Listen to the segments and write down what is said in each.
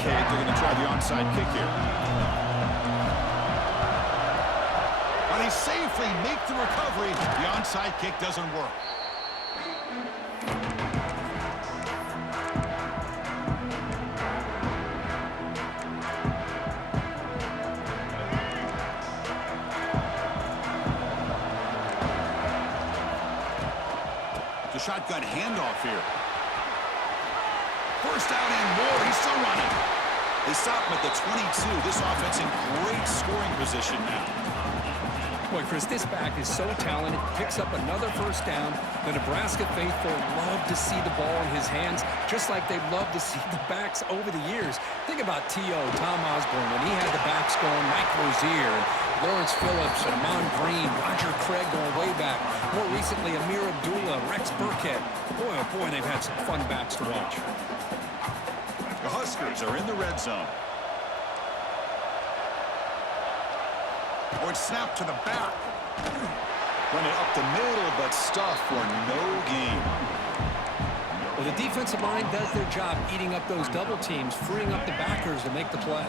indicate they're going to try the onside kick here. But he safely makes the recovery. The onside kick doesn't work. The shotgun handoff here. First down and more. He's still running. They stop him at the 22. This offense in great scoring position now. Boy, Chris, this back is so talented. Picks up another first down. The Nebraska faithful love to see the ball in his hands, just like they've loved to see the backs over the years. Think about T.O., Tom Osborne, when he had the backs going, Mike Rozier, and Lawrence Phillips, and Amon Green, Roger Craig going way back. More recently, Amir Abdullah, Rex Burkhead. Boy, oh boy, they've had some fun backs to watch. The Huskers are in the red zone. Or snap to the back. Run it up the middle, but stuffed for no gain. Well, the defensive line does their job eating up those double teams, freeing up the backers to make the play.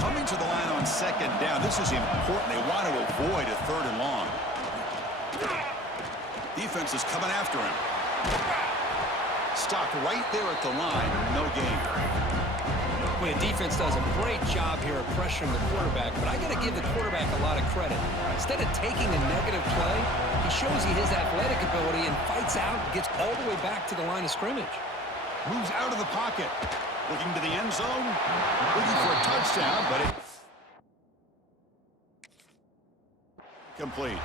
Coming to the line on second down. This is important. They want to avoid a third and long. Defense is coming after him. Stopped right there at the line. No gain. Well, the defense does a great job here of pressuring the quarterback, but I got to give the quarterback a lot of credit. Instead of taking a negative play, he shows you his athletic ability and fights out and gets all the way back to the line of scrimmage. Moves out of the pocket. Looking to the end zone. Looking for a touchdown, but it's complete.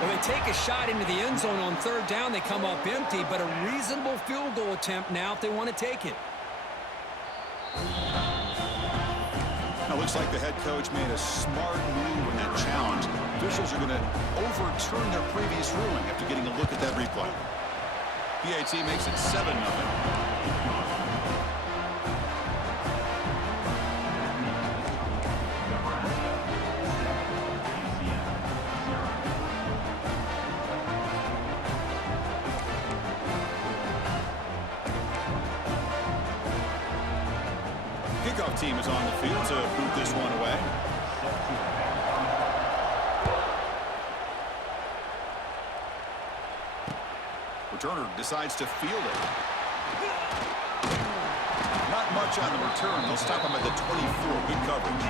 Well, they take a shot into the end zone on third down. They come up empty, but a reasonable field goal attempt now if they want to take it. Now, looks like the head coach made a smart move in that challenge. Officials are going to overturn their previous ruling after getting a look at that replay. PAT makes it 7-0. Kickoff team is on the field to boot this one away. Returner decides to field it. Not much on the return. They'll stop him at the 24. Good coverage.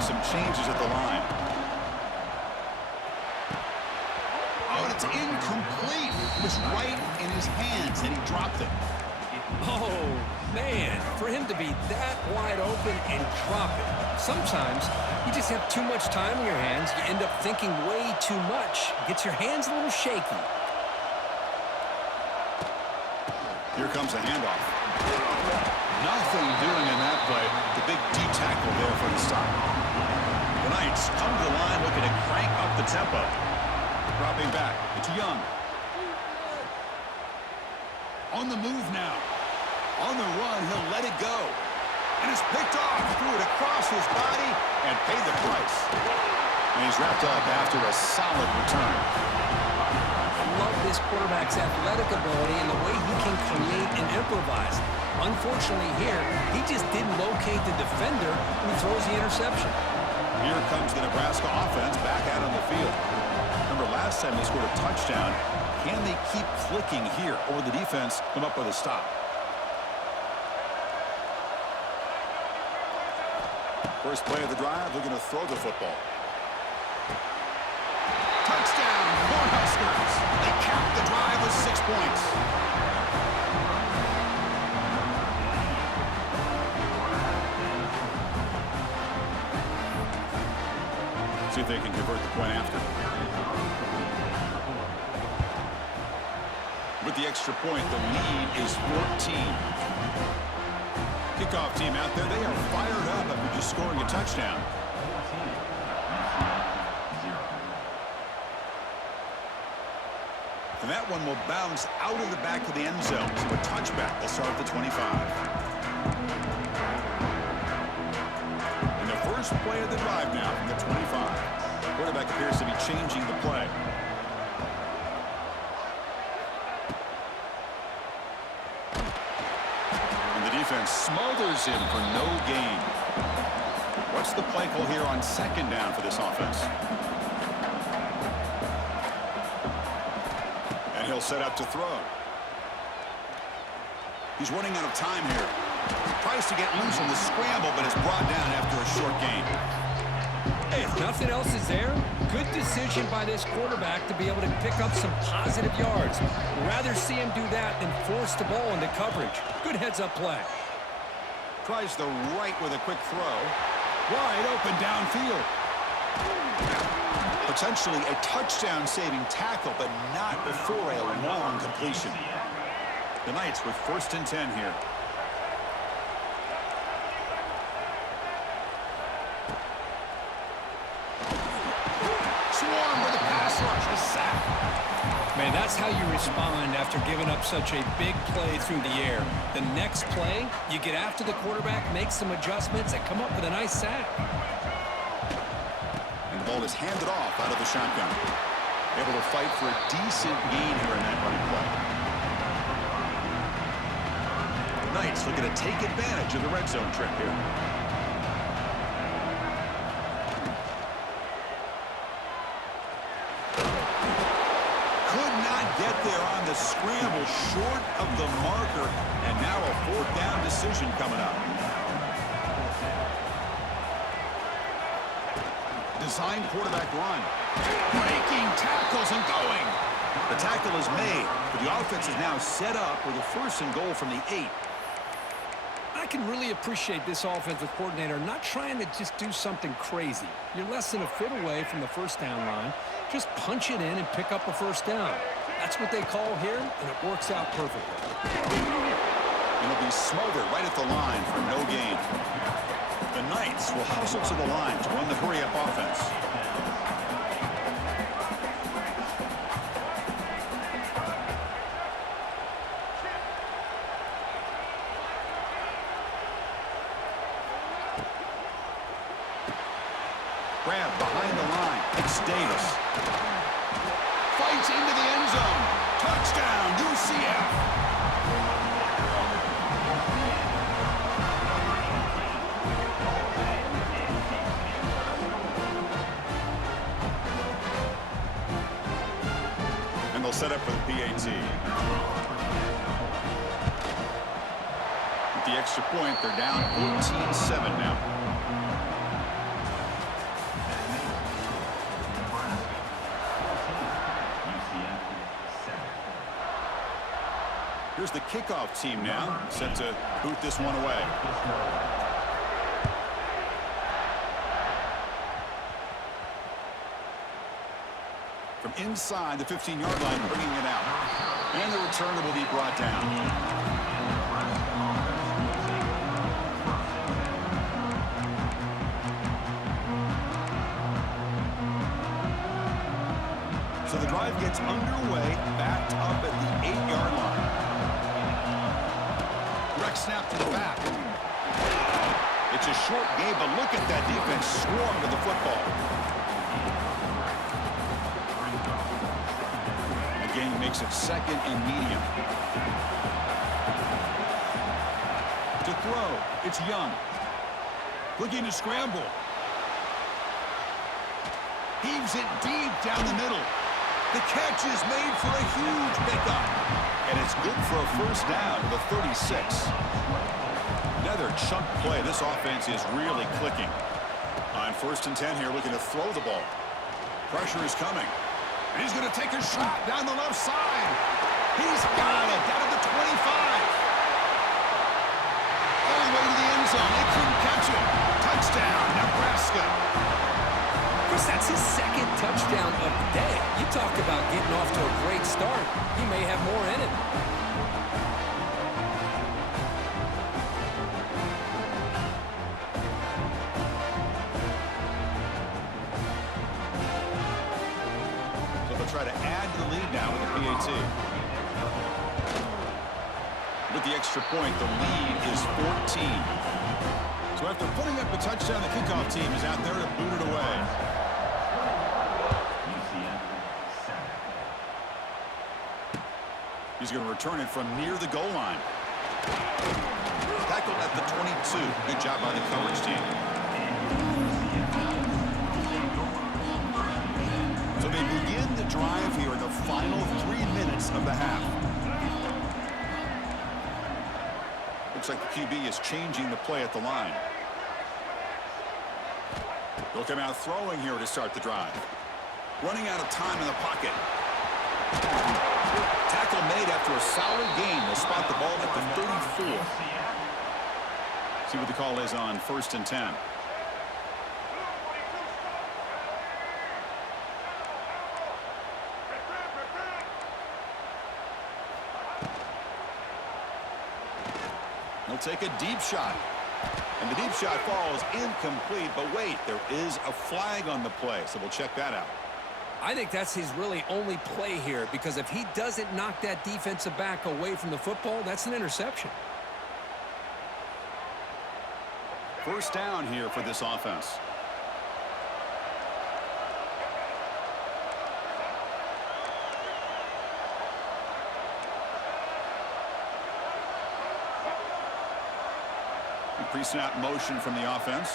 Some changes at the line. Oh, and it's incomplete. It was right in his hands, and he dropped it. Oh, man, for him to be that wide open and drop it. Sometimes you just have too much time in your hands. You end up thinking way too much. Gets your hands a little shaky. Here comes a handoff. Nothing doing in that play. The big D tackle there for the stop. The Knights come to the line looking to crank up the tempo. Dropping back. It's Young. On the move now. On the run, he'll let it go. And it's picked off. Threw it across his body and paid the price. And he's wrapped up after a solid return. I love this quarterback's athletic ability and the way he can create and improvise. Unfortunately here, he just didn't locate the defender when he throws the interception. Here comes the Nebraska offense back out on the field. Remember last time they scored a touchdown. Can they keep clicking here, or the defense come up with a stop? First play of the drive, looking to throw the football. Touchdown, Cornhuskers. They cap the drive with 6 points. See if they can convert the point after. With the extra point, the lead is 14. Kickoff team out there, they are fired up after just scoring a touchdown. And that one will bounce out of the back of the end zone. So a touchback will start at the 25. first play of the drive now from the 25. Quarterback appears to be changing the play. And the defense smothers him for no gain. What's the play call here on second down for this offense? And he'll set up to throw. He's running out of time here. Tries to get loose on the scramble, but is brought down after a short gain. Hey, if nothing else is there, good decision by this quarterback to be able to pick up some positive yards. Rather see him do that than force the ball into coverage. Good heads-up play. Tries the right with a quick throw. Wide open downfield. Potentially a touchdown-saving tackle, but not before a long completion. The Knights with 1st and 10 here. Swarm with a pass rush, a sack. Man, that's how you respond after giving up such a big play through the air. The next play, you get after the quarterback, make some adjustments, and come up with a nice sack. And the ball is handed off out of the shotgun. Able to fight for a decent gain here in that running play. The Knights looking to take advantage of the red zone trip here. Get there on the scramble, short of the marker, and now a 4th down decision coming up. Design quarterback run. Breaking tackles and going. The tackle is made, but the offense is now set up with a 1st and goal from the 8. I can really appreciate this offensive coordinator not trying to just do something crazy. You're less than a foot away from the 1st down line. Just punch it in and pick up a 1st down. That's what they call here, and it works out perfectly. And it'll be smothered right at the line for no gain. The Knights will hustle to the line to run the hurry-up offense. Grab behind the line. It's Davis. Fights into the end zone. Touchdown, UCF. And they'll set up for the PAT. With the extra point, they're down 14-7 now. Here's the kickoff team now, set to boot this one away. From inside the 15-yard line, bringing it out. And the returner will be brought down. So the drive gets underway, backed up at the 8-yard line. Direct snap to the back. It's a short game, but look at that defense swarm to the football. Again, makes it 2nd and medium. To throw, it's Young. Looking to scramble. Heaves it deep down the middle. The catch is made for a huge pickup. And it's good for a 1st down to the 36. Another chunk play. This offense is really clicking. On 1st and 10 here, looking to throw the ball. Pressure is coming. And he's going to take a shot down the left side. He's got it down at the 25. All the way to the end zone. They couldn't catch him. Touchdown, Nebraska. Chris, that's his 2nd touchdown of the day. You talk about getting off to a great start. He may have more in it. So they'll try to add to the lead now with the PAT. With the extra point, the lead is 14. So So after putting up a touchdown, the kickoff team is out there to boot it away. He's going to return it from near the goal line. Tackled at the 22. Good job by the coverage team. So they begin the drive here in the final 3 minutes of the half. Looks like the QB is changing the play at the line. They'll come out throwing here to start the drive. Running out of time in the pocket. Tackle made after a solid gain. They'll spot the ball at the 34. See what the call is on 1st and 10. He'll take a deep shot. And the deep shot falls incomplete. But wait, there is a flag on the play, so we'll check that out. I think that's his really only play here, because if he doesn't knock that defensive back away from the football, that's an interception. First down here for this offense. Pre-snap motion from the offense.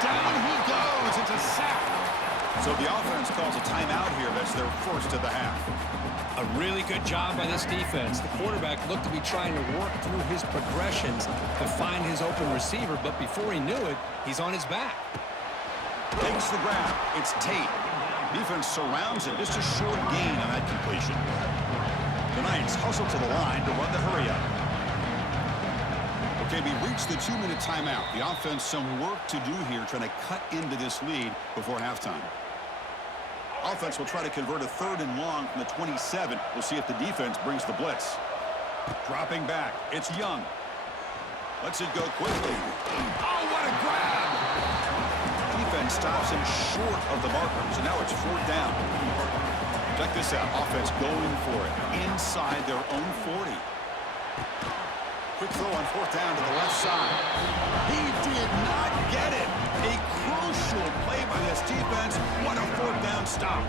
Down he goes. It's a sack. So the offense calls a timeout here. That's their first of the half. A really good job by this defense. The quarterback looked to be trying to work through his progressions to find his open receiver, but before he knew it, he's on his back. Takes the grab. It's Tate. Defense surrounds it. Just a short gain on that completion. The Knights hustle to the line to run the hurry up. Okay, we reached the 2-minute timeout. The offense some work to do here, trying to cut into this lead before halftime. Offense will try to convert a 3rd and long from the 27. We'll see if the defense brings the blitz. Dropping back. It's Young. Lets it go quickly. Oh, what a grab! Defense stops him short of the marker, so now it's 4th down. Check this out. Offense going for it inside their own 40. Quick throw on 4th down to the left side. He did not get it. A crucial play by this defense. What a 4th down stop.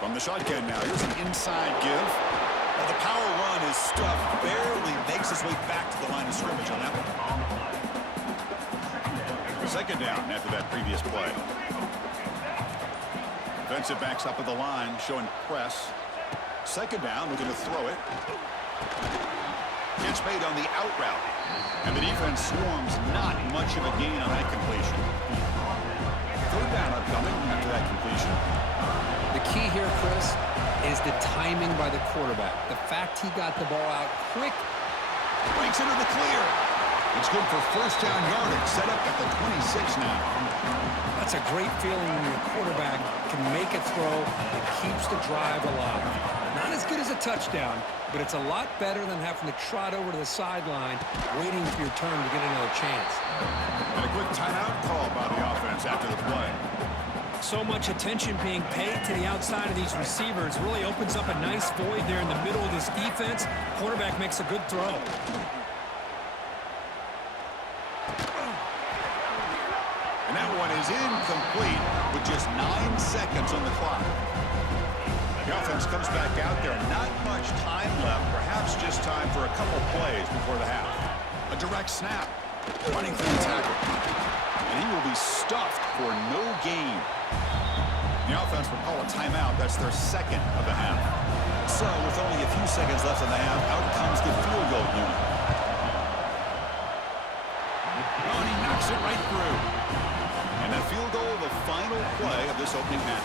From the shotgun now. Here's an inside give. Well, the power run is stuffed. Barely makes his way back to the line of scrimmage on that one. 2nd down after that previous play. Defensive backs up at the line, showing press. 2nd down, looking to throw it. Catch made on the out route. And the defense swarms, not much of a gain on that completion. 3rd down upcoming after that completion. The key here, Chris, is the timing by the quarterback. The fact he got the ball out quick. Breaks into the clear. It's good for 1st down yardage. Set up at the 26 now. That's a great feeling when your quarterback can make a throw that keeps the drive alive. Not as good as a touchdown, but it's a lot better than having to trot over to the sideline, waiting for your turn to get another chance. And a quick timeout call by the offense after the play. So much attention being paid to the outside of these receivers really opens up a nice void there in the middle of this defense. Quarterback makes a good throw. And that one is incomplete with just 9 seconds on the clock. The offense comes back out there. Not much time left. Perhaps just time for a couple plays before the half. A direct snap. Running through the tackle. And he will be stuffed for no gain. The offense will call a timeout. That's their 2nd of the half. So with only a few seconds left in the half, out comes the field goal unit. Oh, and he knocks it right through. And that field goal, the final play of this opening half.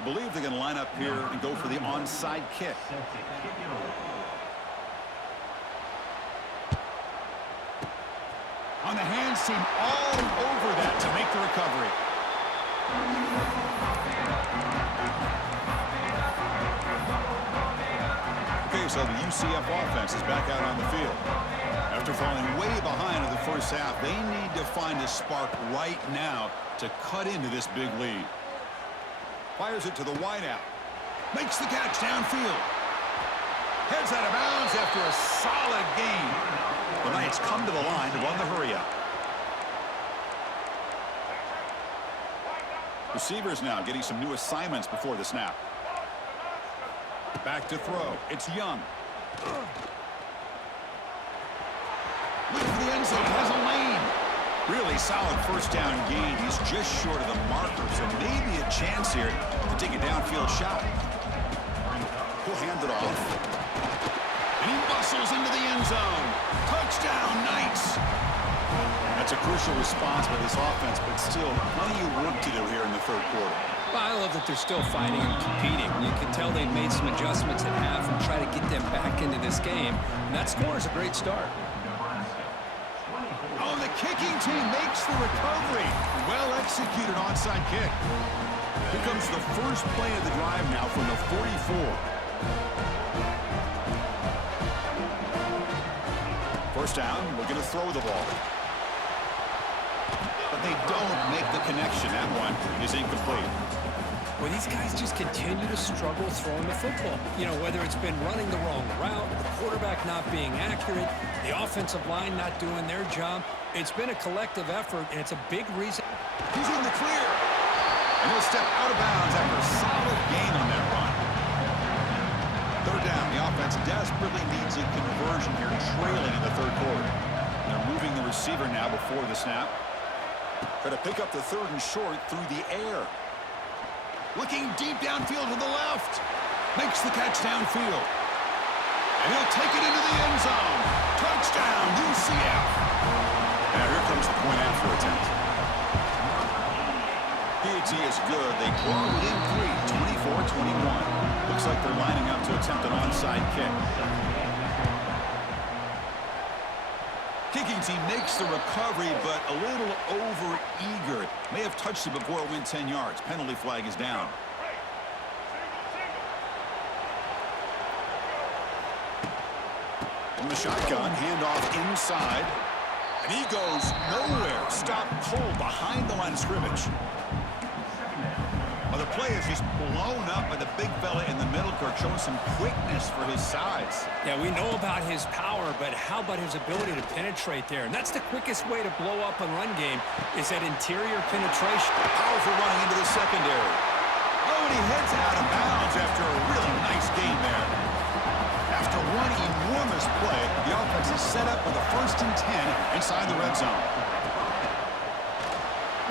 I believe they're going to line up here and go for the onside kick. On the hands team, all over that to make the recovery. Okay, Okay, so the UCF offense is back out on the field. After falling way behind in the first half, they need to find a spark right now to cut into this big lead. Fires it to the wideout. Makes the catch downfield. Heads out of bounds after a solid gain. The Knights come to the line to run the hurry-up. Receivers now getting some new assignments before the snap. Back to throw. It's Young. Looking for the end zone. Has a lane. Really solid first down gain. He's just short of the marker, so maybe a chance here to take a downfield shot. He'll hand it off. And he bustles into the end zone. Touchdown, Knights. That's a crucial response by this offense, but still plenty of work to do here in the third quarter. Well, I love that they're still fighting and competing. You can tell they've made some adjustments at half and try to get them back into this game. And that score is a great start. Oh, the kicking team makes the recovery. Well executed onside kick. Here comes the first play of the drive now from the 44. First down, we're going to throw the ball. But they don't make the connection. That one is incomplete. Well, these guys just continue to struggle throwing the football. You know, whether it's been running the wrong route, the quarterback not being accurate, the offensive line not doing their job. It's been a collective effort, and it's a big reason. He's in the clear. And he'll step out of bounds after a solid gain on that run. Third down. The offense desperately needs a conversion here, trailing in the third quarter. They're moving the receiver now before the snap. Try to pick up the third and short through the air. Looking deep downfield to the left. Makes the catch downfield. And he'll take it into the end zone. Touchdown, UCF. Now here comes the point after attempt. PAT is good. They blow within 3, 24-21. Looks like they're lining up to attempt an onside kick. Kicking team makes the recovery, but a little over-eager. May have touched it before it went 10 yards. Penalty flag is down. From the shotgun, handoff inside. And he goes nowhere. Stop cold behind the line of scrimmage. Well, the play is just blown up by the big fella in the middle court, showing some quickness for his size. Yeah, we know about his power, but how about his ability to penetrate there? And that's the quickest way to blow up a run game, is that interior penetration. Powerful running into the secondary. Oh, and he heads out of bounds after a really nice gain there. After one enormous play, the offense is set up with a 1st and 10 inside the red zone.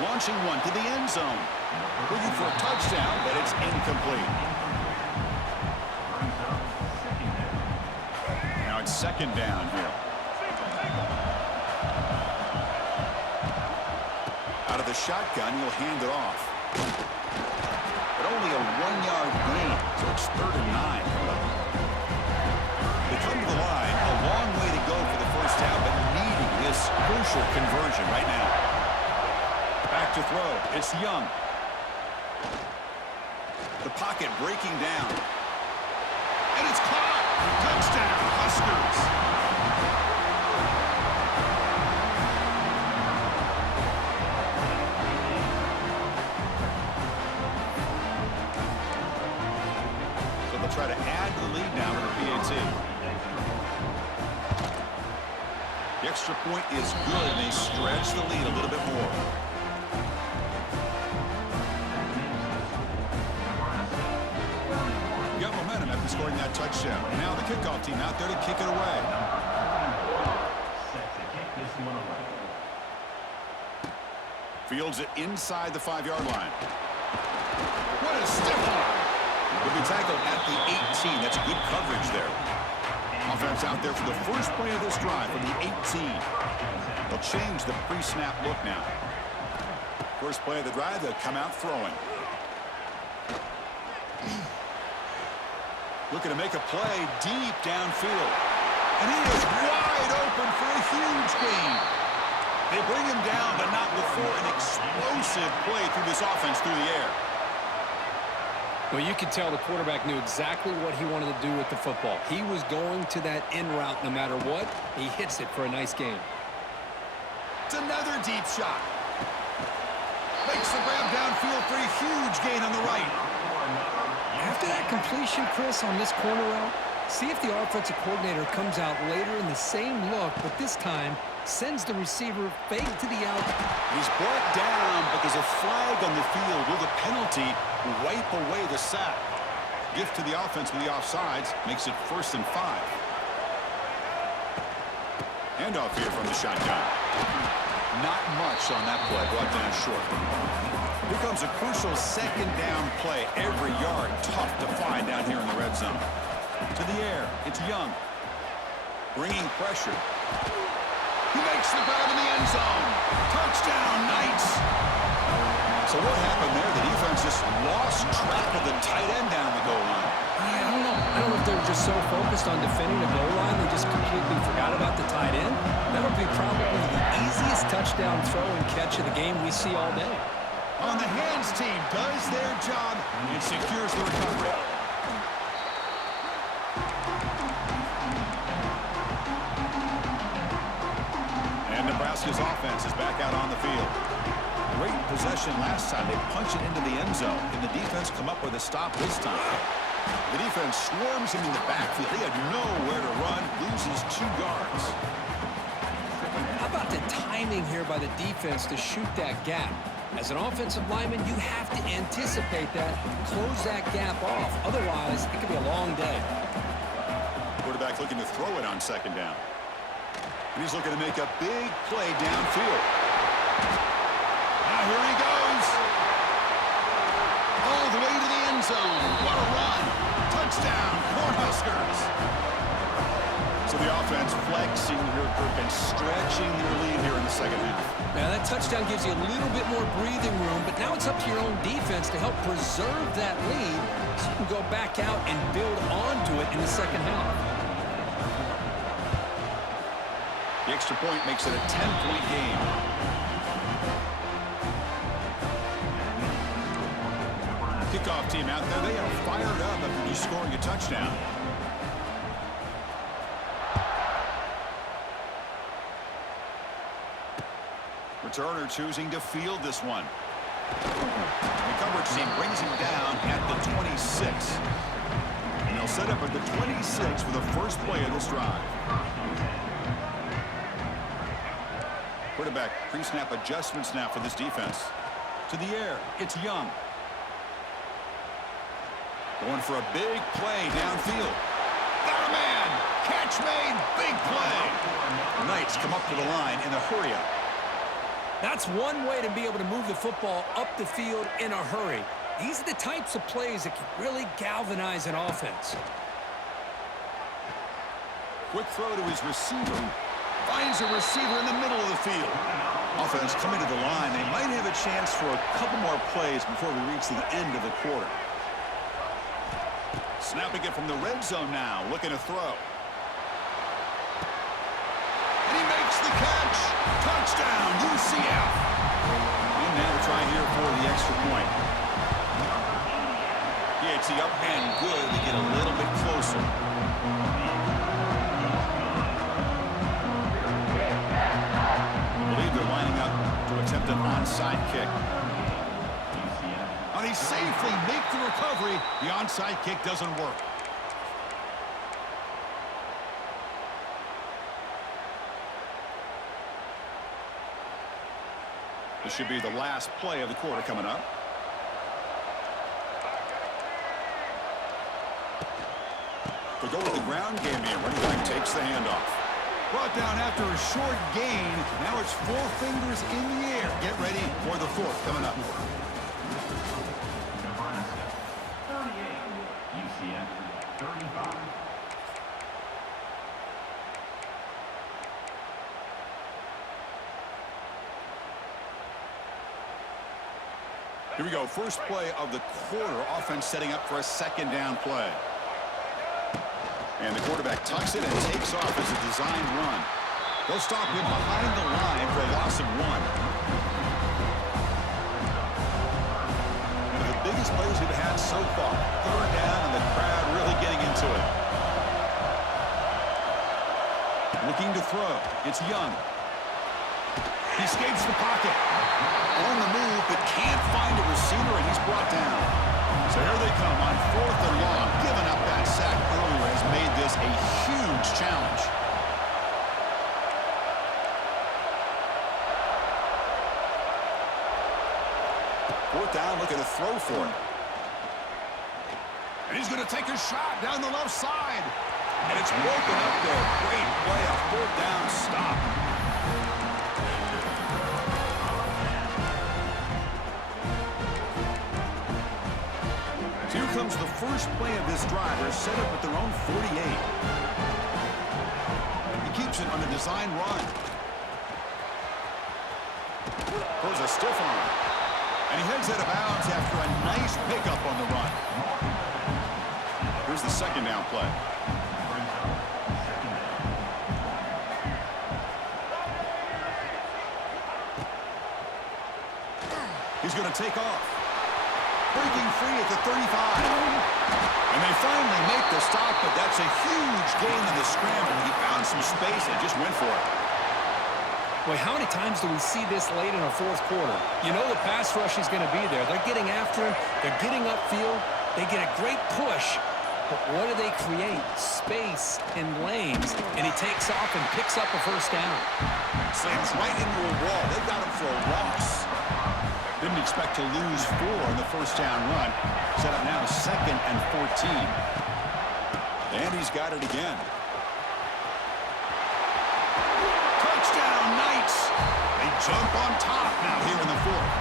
Launching one to the end zone. Looking for a touchdown, but it's incomplete. Now it's second down here. Out of the shotgun, he'll hand it off. But only a 1-yard gain, so it's 3rd and 9. They come to the line, a long way to go for the first down, but needing this crucial conversion right now. Back to throw. It's Young. The pocket breaking down. And it's caught. Touchdown, Huskers. So they'll try to add the lead now with the PAT. The extra point is good, and they stretch the lead a little bit more. After scoring that touchdown. Now the kickoff team out there to kick it away. Fields it inside the 5-yard line. What a stiff arm. Will be tackled at the 18. That's good coverage there. Offense out there for the first play of this drive from the 18. They'll change the pre-snap look now. First play of the drive, they'll come out throwing. Looking to make a play deep downfield. And he is wide open for a huge gain. They bring him down, but not before an explosive play through this offense through the air. Well, you could tell the quarterback knew exactly what he wanted to do with the football. He was going to that in route no matter what. He hits it for a nice gain. It's another deep shot. Makes the grab downfield for a huge gain on the right. After that completion, Chris, on this corner route, see if the offensive coordinator comes out later in the same look, but this time sends the receiver fake to the out. He's brought down, but there's a flag on the field. Will the penalty wipe away the sack? Gift to the offense with the offsides makes it 1st and 5. Handoff here from the shotgun. Not much on that play, brought down short. Here comes a crucial 2nd down play. Every yard tough to find down here in the red zone. To the air, it's Young. Bringing pressure. He makes the grab in the end zone. Touchdown, Knights. So what happened there? The defense just lost track of the tight end down the goal line. I don't know. I don't know if they're just so focused on defending the goal line they just completely forgot about the tight end. That'll be probably the easiest touchdown throw and catch of the game we see all day. On the hands team does their job and secures the recovery. And Nebraska's offense is back out on the field. Great possession last time. They punch it into the end zone. Can the defense come up with a stop this time? The defense swarms him in the backfield. He had nowhere to run, loses 2 yards. How about the timing here by the defense to shoot that gap? As an offensive lineman, you have to anticipate that, close that gap off. Otherwise, it could be a long day. Quarterback looking to throw it on 2nd down. And he's looking to make a big play downfield. Now here he goes. All the way to the end zone. What a run. Touchdown, Cornhuskers. So the offense flexing here, Kirk, and stretching their lead here in the 2nd half. Now, that touchdown gives you a little bit more breathing room, but now it's up to your own defense to help preserve that lead so you can go back out and build onto it in the 2nd half. The extra point makes it a 10-point game. Kickoff team out there. They are fired up after just scoring a touchdown. Returner choosing to field this one. The coverage team brings him down at the 26. And they'll set up at the 26 for the first play of this drive. Quarterback pre-snap adjustments now for this defense. To the air, it's Young. Going for a big play downfield. Got a man! Catch made! Big play! Knights come up to the line in a hurry-up. That's one way to be able to move the football up the field in a hurry. These are the types of plays that can really galvanize an offense. Quick throw to his receiver. Finds a receiver in the middle of the field. Offense coming to the line. They might have a chance for a couple more plays before we reach the end of the quarter. Snapping it from the red zone now. Looking to throw. And he makes the catch. Touchdown, UCF. And now to try here for the extra point. Yeah, it's the up and good to get a little bit closer. I believe they're lining up to attempt an onside kick. And he safely makes the recovery. The onside kick doesn't work. This should be the last play of the quarter coming up. They'll go with the ground game here. Running back takes the handoff. Brought down after a short gain. Now it's 4 fingers in the air. Get ready for the 4th coming up. UCF 35. Here we go. First play of the quarter. Offense setting up for a 2nd down play. And the quarterback tucks it and takes off as a designed run. They'll stop him behind the line for a loss of 1. The biggest these plays we've had so far. Third down and the crowd really getting into it. Looking to throw. It's Young. He escapes the pocket. On the move, but can't find a receiver, and he's brought down. So here they come on 4th and long. Giving up that sack earlier has made this a huge challenge. Fourth down, looking to throw for it. And he's going to take a shot down the left side. And it's broken up there. Great play, a 4th down stop. Here comes the first play of this drive. They're set up at their own 48. He keeps it on a design run. Throws a stiff arm. And he heads out of bounds after a nice pickup on the run. Here's the second down play. He's going to take off. Breaking free at the 35. And they finally make the stop, but that's a huge gain in the scramble. He found some space and just went for it. Boy, how many times do we see this late in our fourth quarter? You know the pass rush is going to be there. They're getting after him. They're getting upfield. They get a great push. But what do they create? Space and lanes. And he takes off and picks up a first down. Slams right into a wall. They got him for a loss. Didn't expect to lose 4 in the first down run. Set up now 2nd and 14. And he's got it again. Touchdown, Knights! They jump on top now here in the 4th.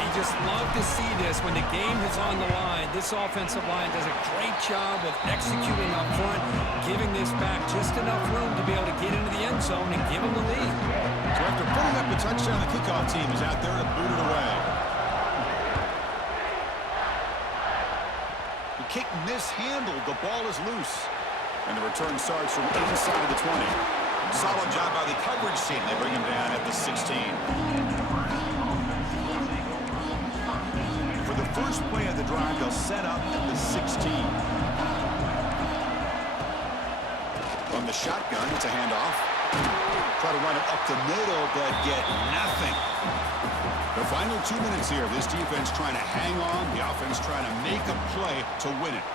You just love to see this when the game is on the line. This offensive line does a great job of executing up front, giving this back just enough room to be able to get into the end zone and give them the lead. So after putting up the touchdown, the kickoff team is out there to boot it away. The kick mishandled. The ball is loose. And the return starts from inside the 20. Solid job by the coverage team. They bring him down at the 16. For the first play of the drive, they'll set up at the 16. From the shotgun, it's a handoff. Try to run it up the middle, but get nothing. The final 2 minutes here. This defense trying to hang on. The offense trying to make a play to win it.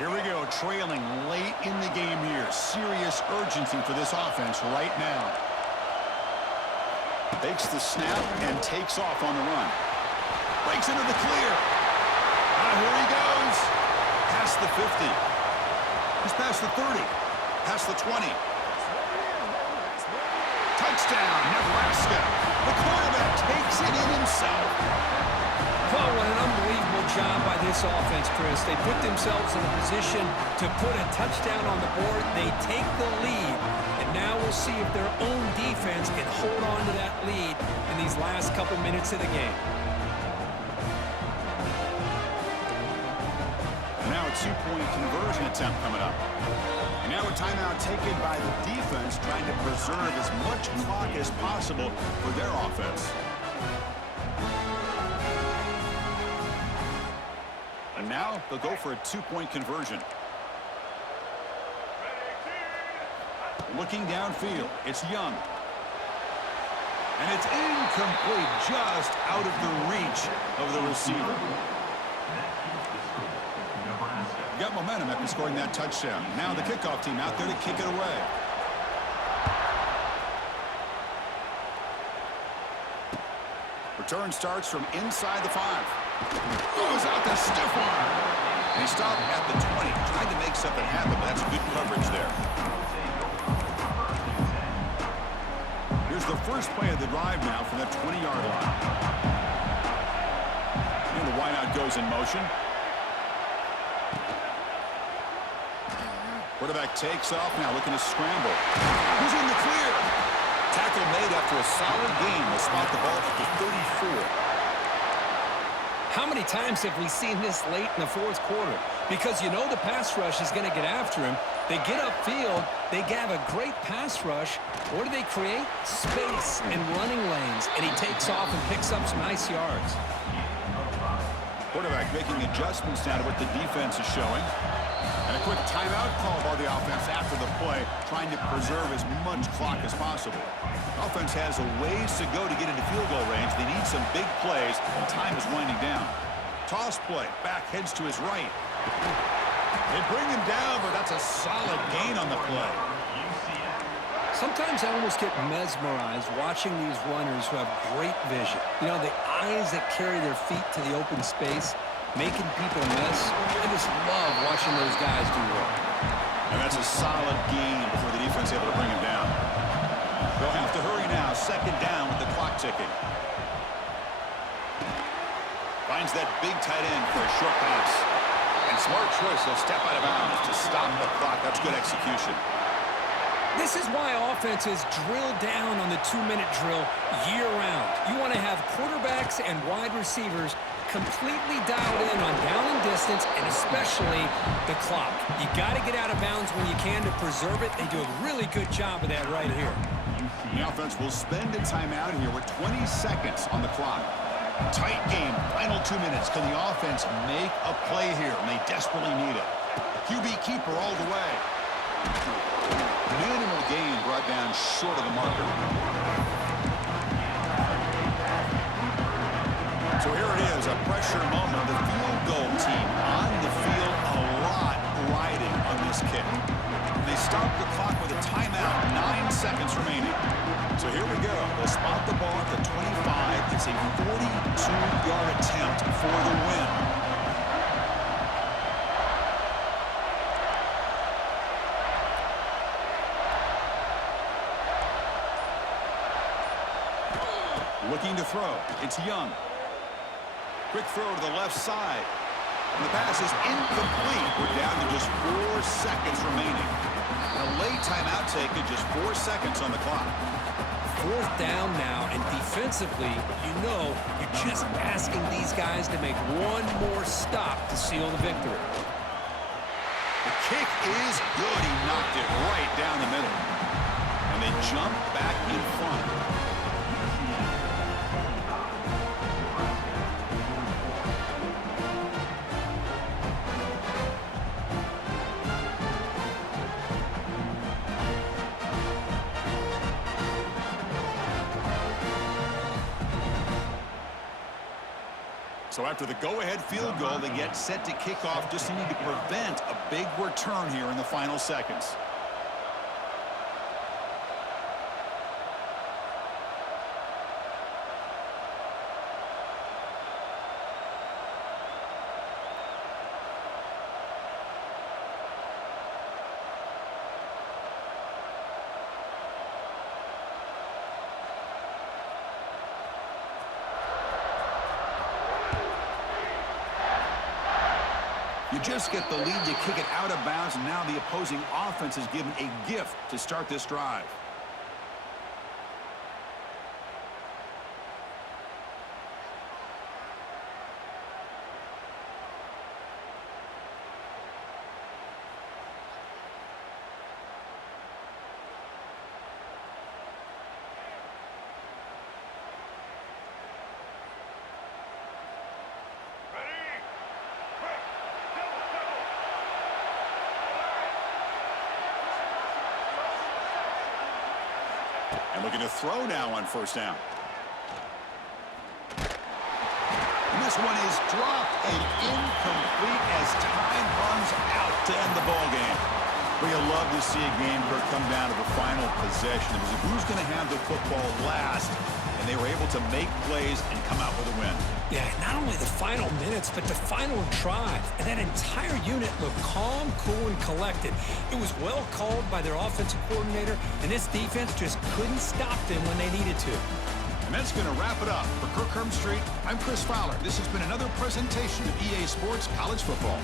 Here we go, trailing late in the game here. Serious urgency for this offense right now. Takes the snap and takes off on the run. Breaks into the clear. Here he goes. Past the 50. He's past the 30. Past the 20. Touchdown, Nebraska. The quarterback takes it in himself. Oh, what an unbelievable job by this offense, Chris. They put themselves in a position to put a touchdown on the board. They take the lead. And now we'll see if their own defense can hold on to that lead in these last couple minutes of the game. Now a two-point conversion attempt coming up. And now a timeout taken by the defense, trying to preserve as much clock as possible for their offense. And now they'll go for a two-point conversion. Looking downfield, it's Young. And it's incomplete, just out of the reach of the receiver. Got momentum after scoring that touchdown. Now the kickoff team out there to kick it away. Return starts from inside the 5. Goes out the stiff arm. And he stopped at the 20. Tried to make something happen, but that's good coverage there. Here's the first play of the drive now from that 20-yard line. And the wideout goes in motion. Quarterback takes off now, looking to scramble. Who's in the clear? Tackle made after a solid gain. Will spot the ball at the 34. How many times have we seen this late in the fourth quarter? Because you know the pass rush is going to get after him. They get upfield, they have a great pass rush. What do they create? Space and running lanes, and he takes off and picks up some nice yards. Quarterback making adjustments now to what the defense is showing. And a quick timeout call by the offense after the play, trying to preserve as much clock as possible. Offense has a ways to go to get into field goal range. They need some big plays, and time is winding down. Toss play, back heads to his right. They bring him down, but that's a solid gain on the play. Sometimes I almost get mesmerized watching these runners who have great vision. You know, the eyes that carry their feet to the open space, making people miss. I just love watching those guys do work. And that's a solid gain before the defense is able to bring him down. They'll have to hurry now. Second down with the clock ticking. Finds that big tight end for a short pass. And smart choice. He'll step out of bounds to stop the clock. That's good execution. This is why offenses drill down on the 2-minute drill year-round. You want to have quarterbacks and wide receivers completely dialed in on down and distance, and especially the clock. You got to get out of bounds when you can to preserve it. They do a really good job of that right here. The offense will spend a timeout here with 20 seconds on the clock. Tight game, final 2 minutes. Can the offense make a play here? And they desperately need it. QB keeper all the way. Minimal gain brought down short of the marker. So here it is, a pressure moment. The field goal team on the field, a lot riding on this kick. They stop the clock with a timeout, 9 seconds remaining. So here we go. They'll spot the ball at the 25. It's a 42-yard attempt for the win. Looking to throw. It's Young. Quick throw to the left side. And the pass is incomplete. We're down to just 4 seconds remaining. A late timeout taken, just 4 seconds on the clock. 4th down now, and defensively, you know you're just asking these guys to make one more stop to seal the victory. The kick is good. He knocked it right down the middle. And they jump back in front. So after the go-ahead field goal, they get set to kick off. Just need to prevent a big return here in the final seconds. You just get the lead, you kick it out of bounds, and now the opposing offense is given a gift to start this drive. And looking to throw now on 1st down. And this one is dropped and incomplete as time runs out to end the ball game. Well, you love to see a game come down to the final possession. It was who's going to have the football last, and they were able to make plays and come out with a win. Yeah, not only the final minutes, but the final drive. And that entire unit looked calm, cool, and collected. It was well called by their offensive coordinator, and this defense just couldn't stop them when they needed to. And that's going to wrap it up. For Kirk Street, I'm Chris Fowler. This has been another presentation of EA Sports College Football.